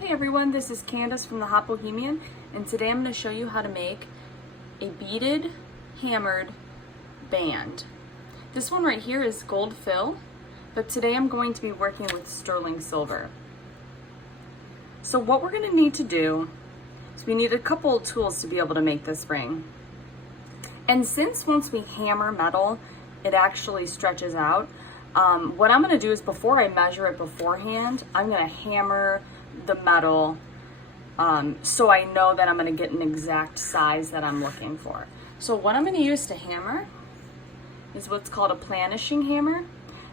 Hey everyone, this is Candace from the Hot Bohemian, and today I'm going to show you how to make a beaded hammered band. This one right here is gold fill, but today I'm going to be working with sterling silver. So what we're going to need to do is we need a couple of tools to be able to make this ring. And since once we hammer metal, it actually stretches out, what I'm going to do is before I measure it beforehand, I'm going to hammer the metal so I know that I'm going to get an exact size that I'm looking for. So what I'm going to use to hammer is what's called a planishing hammer.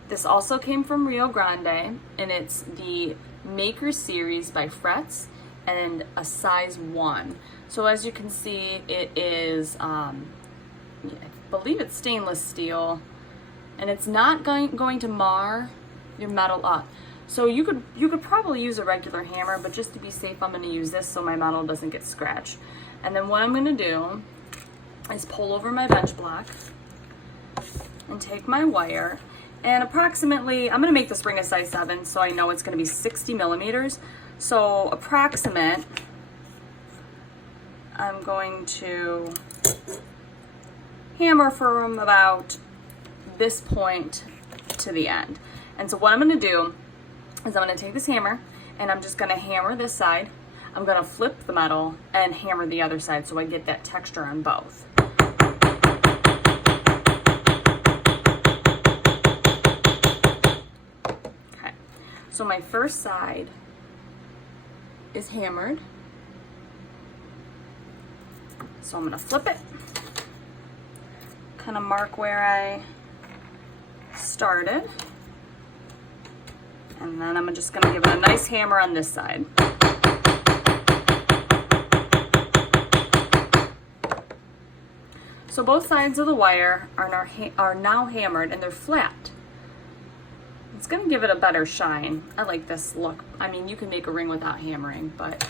This also came from Rio Grande, and it's the Maker Series by Frets and a size 1. So as you can see, it is I believe it's stainless steel, and it's not going to mar your metal up. So you could probably use a regular hammer, but just to be safe, I'm going to use this so my metal doesn't get scratched. And then what I'm going to do is pull over my bench block and take my wire, and approximately, I'm going to make this ring a size 7, so I know it's going to be 60 millimeters. So approximate, I'm going to hammer from about this point to the end. And so what I'm going to do is I'm going to take this hammer and I'm just going to hammer this side. I'm going to flip the metal and hammer the other side so I get that texture on both. Okay, so my first side is hammered. So I'm going to flip it, kind of mark where I started. And then I'm just going to give it a nice hammer on this side. So both sides of the wire are now hammered and they're flat. It's going to give it a better shine. I like this look. I mean, you can make a ring without hammering, but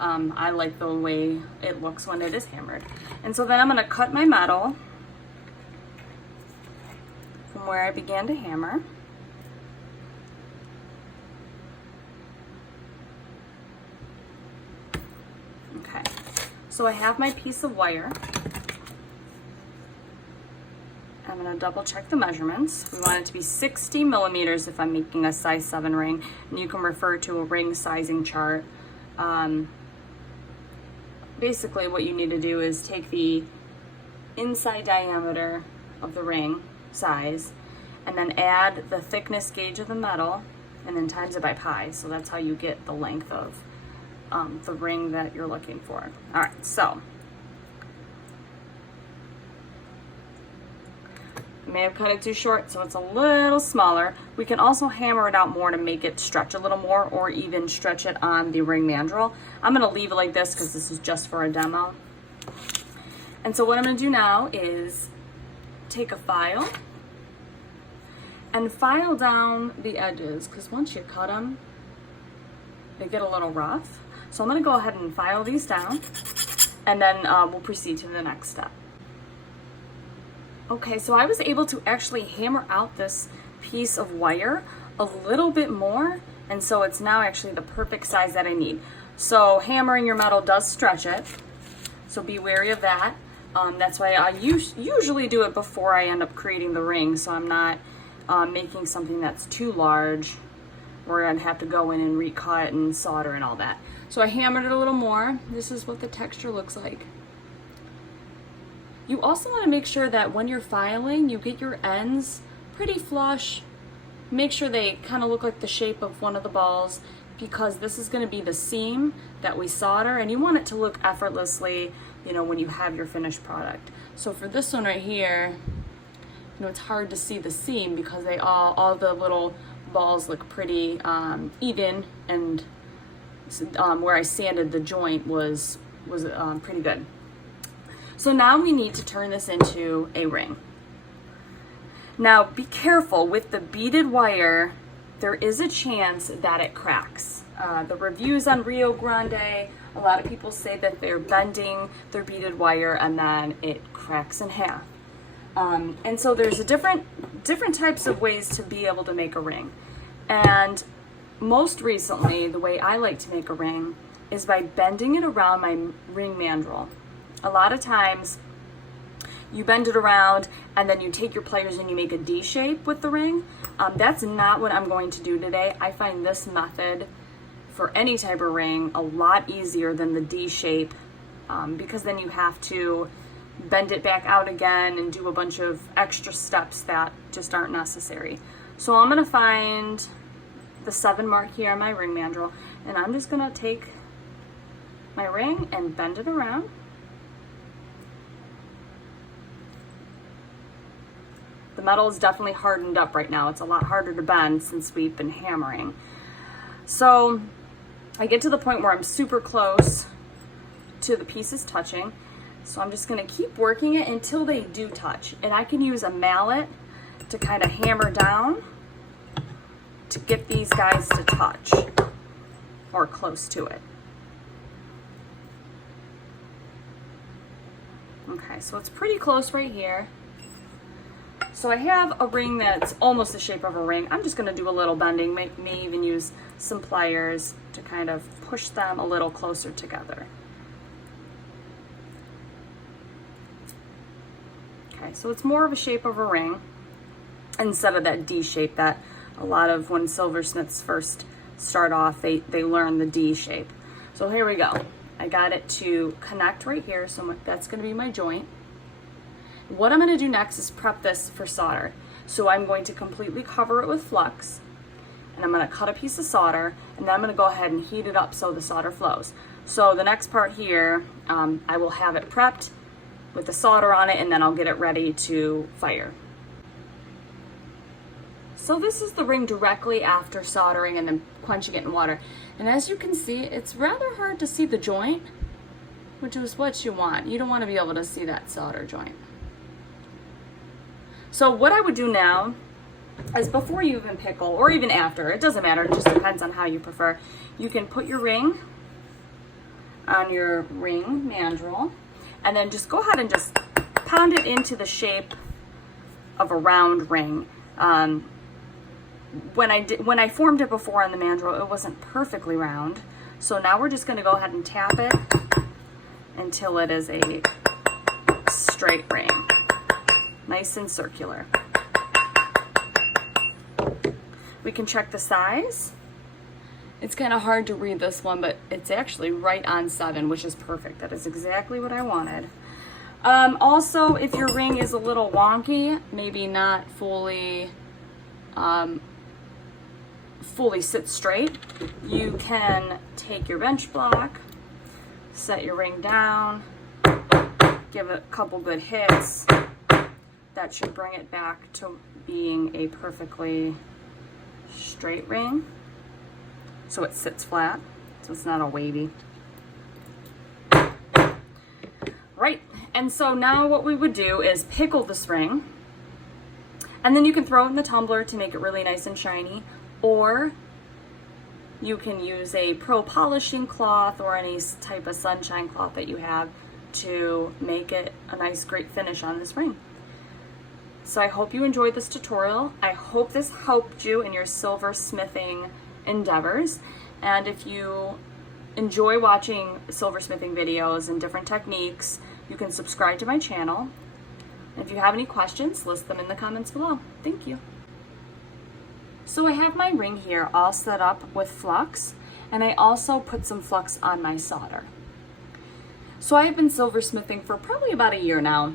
I like the way it looks when it is hammered. And so then I'm going to cut my metal from where I began to hammer. Okay, so I have my piece of wire. I'm going to double check the measurements. We want it to be 60 millimeters if I'm making a size 7 ring, and you can refer to a ring sizing chart. Basically what you need to do is take the inside diameter of the ring size and then add the thickness gauge of the metal and then times it by pi. So that's how you get the length of the ring that you're looking for. All right, so I may have cut it too short, so it's a little smaller. We can also hammer it out more to make it stretch a little more, or even stretch it on the ring mandrel. I'm gonna leave it like this because this is just for a demo. And so what I'm gonna do now is take a file and file down the edges, because once you cut them, they get a little rough. So I'm going to go ahead and file these down, and then we'll proceed to the next step. Okay, so I was able to actually hammer out this piece of wire a little bit more, and so it's now actually the perfect size that I need. So hammering your metal does stretch it, so be wary of that. That's why I usually do it before I end up creating the ring, so I'm not making something that's too large where I'd have to go in and recut and solder and all that. So I hammered it a little more. This is what the texture looks like. You also want to make sure that when you're filing, you get your ends pretty flush. Make sure they kind of look like the shape of one of the balls, because this is going to be the seam that we solder, and you want it to look effortlessly, you know, when you have your finished product. So for this one right here, you know, it's hard to see the seam because they all the little balls look pretty even, and where I sanded the joint was pretty good. So now we need to turn this into a ring. Now be careful with the beaded wire. There is a chance that it cracks. The reviews on Rio Grande, a lot of people say that they're bending their beaded wire and then it cracks in half. And so there's different types of ways to be able to make a ring. And most recently, the way I like to make a ring is by bending it around my ring mandrel. A lot of times you bend it around and then you take your pliers and you make a D shape with the ring. That's not what I'm going to do today. I find this method for any type of ring a lot easier than the D shape, because then you have to bend it back out again and do a bunch of extra steps that just aren't necessary. So I'm gonna find the 7 mark here on my ring mandrel, and I'm just gonna take my ring and bend it around. The metal is definitely hardened up right now. It's a lot harder to bend since we've been hammering. So I get to the point where I'm super close to the pieces touching. So I'm just gonna keep working it until they do touch. And I can use a mallet to kind of hammer down to get these guys to touch or close to it. Okay, so it's pretty close right here. So I have a ring that's almost the shape of a ring. I'm just gonna do a little bending, may even use some pliers to kind of push them a little closer together. Okay, so it's more of a shape of a ring instead of that D shape that a lot of, when silversmiths first start off, they learn the D shape. So here we go. I got it to connect right here, so that's gonna be my joint. What I'm gonna do next is prep this for solder. So I'm going to completely cover it with flux, and I'm gonna cut a piece of solder, and then I'm gonna go ahead and heat it up so the solder flows. So the next part here, I will have it prepped with the solder on it, and then I'll get it ready to fire. So this is the ring directly after soldering and then quenching it in water. And as you can see, it's rather hard to see the joint, which is what you want. You don't want to be able to see that solder joint. So what I would do now is, before you even pickle, or even after, it doesn't matter, it just depends on how you prefer. You can put your ring on your ring mandrel, and then just go ahead and just pound it into the shape of a round ring. When I formed it before on the mandrel, it wasn't perfectly round. So now we're just gonna go ahead and tap it until it is a straight ring, nice and circular. We can check the size. It's kind of hard to read this one, but it's actually right on 7, which is perfect. That is exactly what I wanted. Also, if your ring is a little wonky, maybe not fully sit straight, you can take your bench block, set your ring down, give it a couple good hits. That should bring it back to being a perfectly straight ring, so it sits flat, so it's not all wavy. Right, and so now what we would do is pickle this ring, and then you can throw it in the tumbler to make it really nice and shiny, or you can use a pro polishing cloth or any type of sunshine cloth that you have to make it a nice, great finish on this ring. So I hope you enjoyed this tutorial. I hope this helped you in your silversmithing endeavors. And if you enjoy watching silversmithing videos and different techniques, you can subscribe to my channel. If you have any questions, list them in the comments below. Thank you. So I have my ring here all set up with flux, and I also put some flux on my solder. So I have been silversmithing for probably about a year now,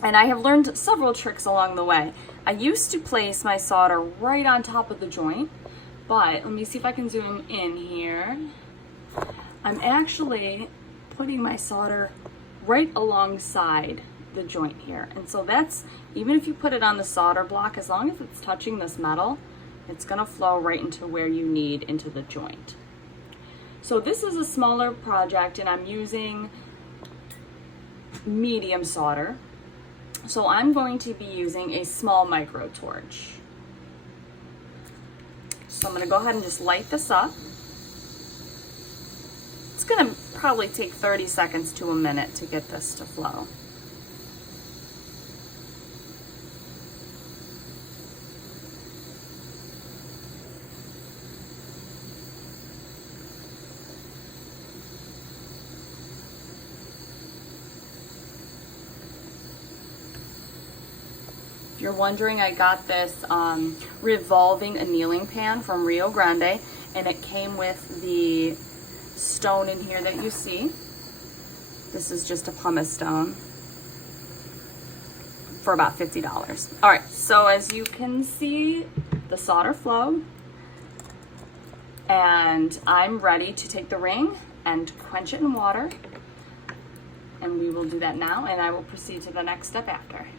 and I have learned several tricks along the way. I used to place my solder right on top of the joint, but let me see if I can zoom in here. I'm actually putting my solder right alongside the joint here. And so that's, even if you put it on the solder block, as long as it's touching this metal, it's gonna flow right into where you need into the joint. So this is a smaller project, and I'm using medium solder. So I'm going to be using a small micro torch. So I'm gonna go ahead and just light this up. It's gonna probably take 30 seconds to a minute to get this to flow. you're wondering, I got this revolving annealing pan from Rio Grande, and it came with the stone in here that you see. This is just a pumice stone for about $50. All right, so as you can see, the solder flowed, and I'm ready to take the ring and quench it in water. And we will do that now, and I will proceed to the next step after.